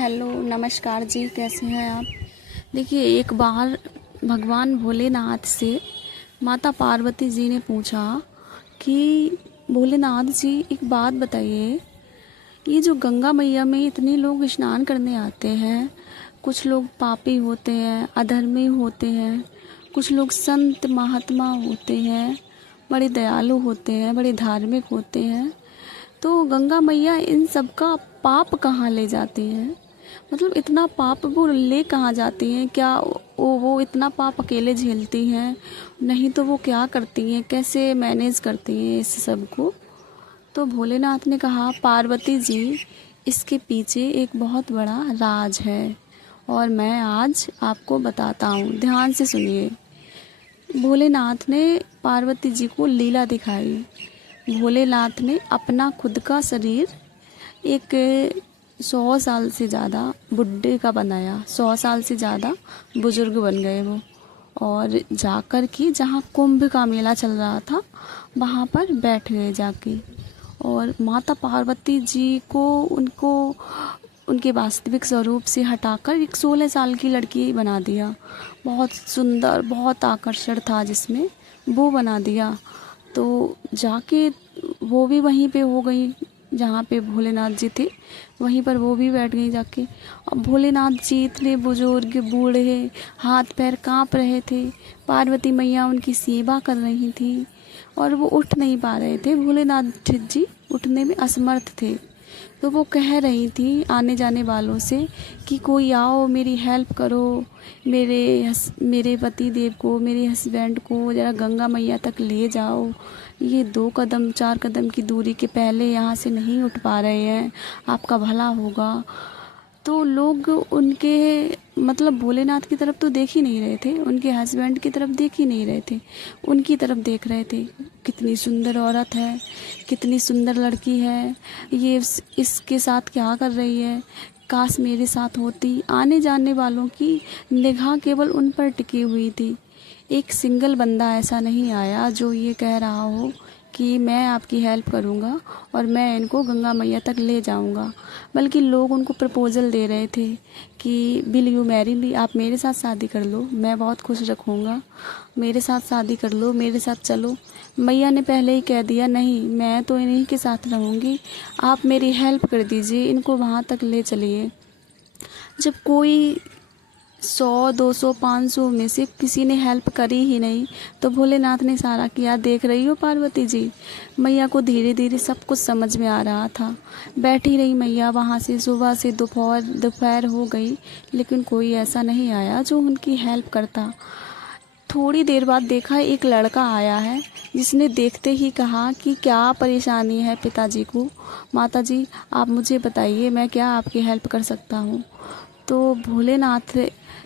Hello नमस्कार जी, कैसे हैं आप। देखिए, एक बार भगवान भोलेनाथ से माता पार्वती जी ने पूछा कि भोलेनाथ जी एक बात बताइए, ये जो गंगा मैया में इतने लोग स्नान करने आते हैं, कुछ लोग पापी होते हैं, अधर्मी होते हैं, कुछ लोग संत महात्मा होते हैं, बड़े दयालु होते हैं, बड़े धार्मिक होते हैं, तो गंगा मैया इन सब का पाप कहाँ ले जाती हैं। मतलब इतना पाप वो ले कहाँ जाती हैं। क्या वो इतना पाप अकेले झेलती हैं? नहीं तो वो क्या करती हैं, कैसे मैनेज करती हैं इस सब को। तो भोलेनाथ ने कहा, पार्वती जी, इसके पीछे एक बहुत बड़ा राज है और मैं आज आपको बताता हूँ, ध्यान से सुनिए। भोलेनाथ ने पार्वती जी को लीला दिखाई। भोलेनाथ ने अपना खुद का शरीर एक 100 साल से ज़्यादा बुढ़े का बनाया, 100 साल से ज़्यादा बुजुर्ग बन गए वो। और जाकर के जहाँ कुंभ का मेला चल रहा था वहाँ पर बैठ गए जाके, और माता पार्वती जी को उनको उनके वास्तविक स्वरूप से हटाकर एक 16 साल की लड़की बना दिया। बहुत सुंदर, बहुत आकर्षण था जिसमें, वो बना दिया। तो जाके वो भी वहीं पे हो गई जहाँ पे भोलेनाथ जी थे, वहीं पर वो भी बैठ गई जाके। अब भोलेनाथ जी इतने बुजुर्ग बूढ़े, हाथ पैर कांप रहे थे, पार्वती मैया उनकी सेवा कर रही थी और वो उठ नहीं पा रहे थे। भोलेनाथ जी उठने में असमर्थ थे। तो वो कह रही थी आने जाने वालों से कि कोई आओ, मेरी हेल्प करो, मेरे पति देव को, मेरे हस्बैंड को ज़रा गंगा मैया तक ले जाओ। ये 2 कदम 4 कदम की दूरी के पहले यहाँ से नहीं उठ पा रहे हैं, आपका भला होगा। तो लोग उनके मतलब भोलेनाथ की तरफ तो देख ही नहीं रहे थे, उनके हस्बैंड की तरफ देख ही नहीं रहे थे, उनकी तरफ देख रहे थे। कितनी सुंदर औरत है, कितनी सुंदर लड़की है, ये इसके साथ क्या कर रही है, काश मेरे साथ होती। आने जाने वालों की निगाह केवल उन पर टिकी हुई थी। एक सिंगल बंदा ऐसा नहीं आया जो ये कह रहा हो कि मैं आपकी हेल्प करूँगा और मैं इनको गंगा मैया तक ले जाऊँगा। बल्कि लोग उनको प्रपोज़ल दे रहे थे कि विल यू मैरी मी, आप मेरे साथ शादी कर लो, मैं बहुत खुश रखूँगा, मेरे साथ शादी कर लो, मेरे साथ चलो। मैया ने पहले ही कह दिया, नहीं, मैं तो इन्हीं के साथ रहूँगी, आप मेरी हेल्प कर दीजिए, इनको वहाँ तक ले चलिए। जब कोई 100, 200, 500 में से किसी ने हेल्प करी ही नहीं, तो भोलेनाथ ने सारा किया। देख रही हो पार्वती जी, मैया को धीरे धीरे सब कुछ समझ में आ रहा था। बैठी रही मैया वहाँ से, सुबह से दोपहर हो गई, लेकिन कोई ऐसा नहीं आया जो उनकी हेल्प करता। थोड़ी देर बाद देखा एक लड़का आया है, जिसने देखते ही कहा कि क्या परेशानी है पिताजी को, माता जी आप मुझे बताइए, मैं क्या आपकी हेल्प कर सकता हूँ। तो भोलेनाथ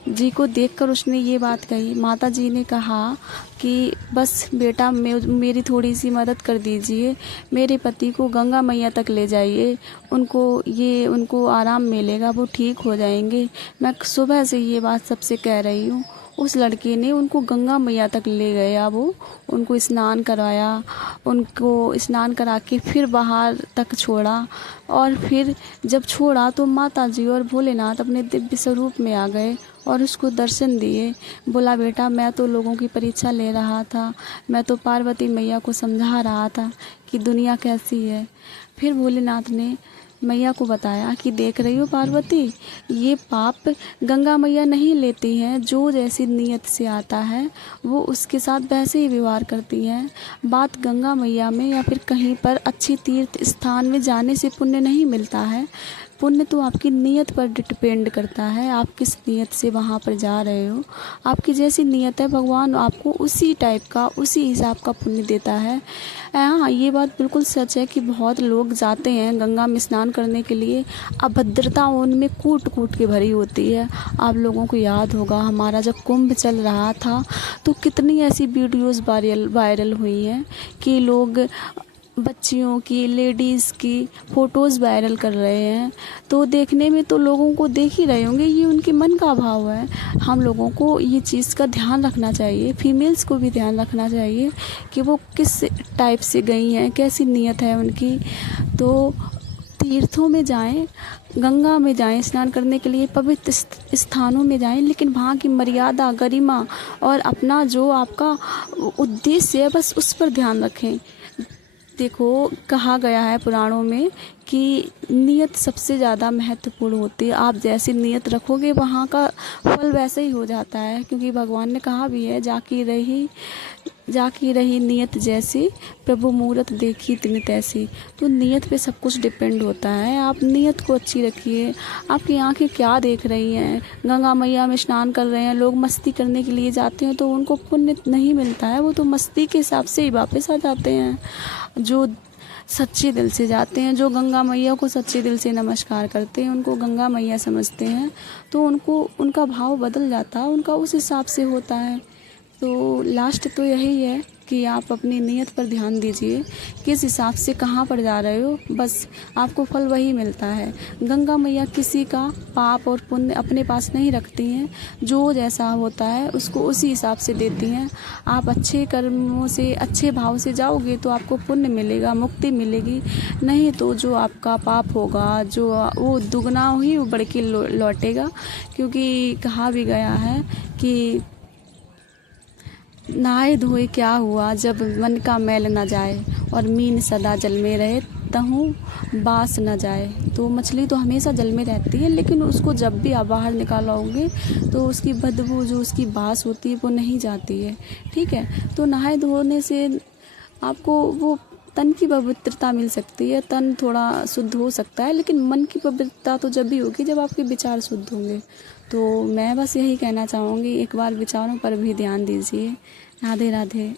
जी को देखकर उसने ये बात कही। माता जी ने कहा कि बस बेटा, मेरी थोड़ी सी मदद कर दीजिए, मेरे पति को गंगा मैया तक ले जाइए, उनको आराम मिलेगा, वो ठीक हो जाएंगे। मैं सुबह से ये बात सबसे कह रही हूँ। उस लड़के ने उनको गंगा मैया तक ले गया, वो उनको स्नान करवाया, उनको स्नान करा के फिर बाहर तक छोड़ा, और फिर जब छोड़ा तो माता जी और भोलेनाथ अपने दिव्य स्वरूप में आ गए और उसको दर्शन दिए। बोला, बेटा मैं तो लोगों की परीक्षा ले रहा था, मैं तो पार्वती मैया को समझा रहा था कि दुनिया कैसी है। फिर भोलेनाथ ने मैया को बताया कि देख रही हो पार्वती, ये पाप गंगा मैया नहीं लेती हैं, जो जैसी नीयत से आता है वो उसके साथ वैसे ही व्यवहार करती हैं। बात गंगा मैया में या फिर कहीं पर अच्छी तीर्थ स्थान में जाने से पुण्य नहीं मिलता है। पुण्य तो आपकी नीयत पर डिपेंड करता है, आप किस नीयत से वहाँ पर जा रहे हो। आपकी जैसी नीयत है, भगवान आपको उसी टाइप का, उसी हिसाब का पुण्य देता है। हाँ, ये बात बिल्कुल सच है कि बहुत लोग जाते हैं गंगा में स्नान करने के लिए, अभद्रता उनमें कूट कूट के भरी होती है। आप लोगों को याद होगा, हमारा जब कुंभ चल रहा था तो कितनी ऐसी वीडियोज़ वायरल हुई हैं कि लोग बच्चियों की, लेडीज़ की फ़ोटोज़ वायरल कर रहे हैं। तो देखने में तो लोगों को देख ही रहे होंगे, ये उनके मन का भाव है। हम लोगों को ये चीज़ का ध्यान रखना चाहिए, फीमेल्स को भी ध्यान रखना चाहिए कि वो किस टाइप से गई हैं, कैसी नीयत है उनकी। तो तीर्थों में जाएं, गंगा में जाएं स्नान करने के लिए, पवित्र स्थानों में जाएं, लेकिन वहाँ की मर्यादा, गरिमा और अपना जो आपका उद्देश्य है बस उस पर ध्यान रखें। देखो, कहा गया है पुराणों में कि नियत सबसे ज़्यादा महत्वपूर्ण होती है। आप जैसी नियत रखोगे वहाँ का फल वैसे ही हो जाता है, क्योंकि भगवान ने कहा भी है, जाकी रही नियत जैसी, प्रभु मूरत देखी तिन तैसी। तो नियत पे सब कुछ डिपेंड होता है। आप नियत को अच्छी रखिए। आपकी आंखें क्या देख रही हैं? गंगा मैया में स्नान कर रहे हैं लोग, मस्ती करने के लिए जाते हैं तो उनको पुण्य नहीं मिलता है, वो तो मस्ती के हिसाब से ही वापस आ जाते हैं। जो सच्चे दिल से जाते हैं, जो गंगा मैया को सच्चे दिल से नमस्कार करते हैं, उनको गंगा मैया समझते हैं, तो उनको उनका भाव बदल जाता है, उनका उस हिसाब से होता है। तो लास्ट तो यही है कि आप अपनी नियत पर ध्यान दीजिए, किस हिसाब से कहाँ पर जा रहे हो, बस आपको फल वही मिलता है। गंगा मैया किसी का पाप और पुण्य अपने पास नहीं रखती हैं, जो जैसा होता है उसको उसी हिसाब से देती हैं। आप अच्छे कर्मों से, अच्छे भाव से जाओगे तो आपको पुण्य मिलेगा, मुक्ति मिलेगी, नहीं तो जो आपका पाप होगा जो वो दुगना ही बढ़ के लौटेगा। क्योंकि कहा भी गया है कि नहाए धोए क्या हुआ जब मन का मैल न जाए, और मीन सदा जल में रहे तहु बास न जाए। तो मछली तो हमेशा जल में रहती है, लेकिन उसको जब भी आप बाहर निकालोगे तो उसकी बदबू, जो उसकी बास होती है, वो नहीं जाती है। ठीक है, तो नहाए धोने से आपको वो तन की पवित्रता मिल सकती है, तन थोड़ा शुद्ध हो सकता है, लेकिन मन की पवित्रता तो जब भी होगी जब आपके विचार शुद्ध होंगे। तो मैं बस यही कहना चाहूँगी, एक बार विचारों पर भी ध्यान दीजिए। राधे राधे।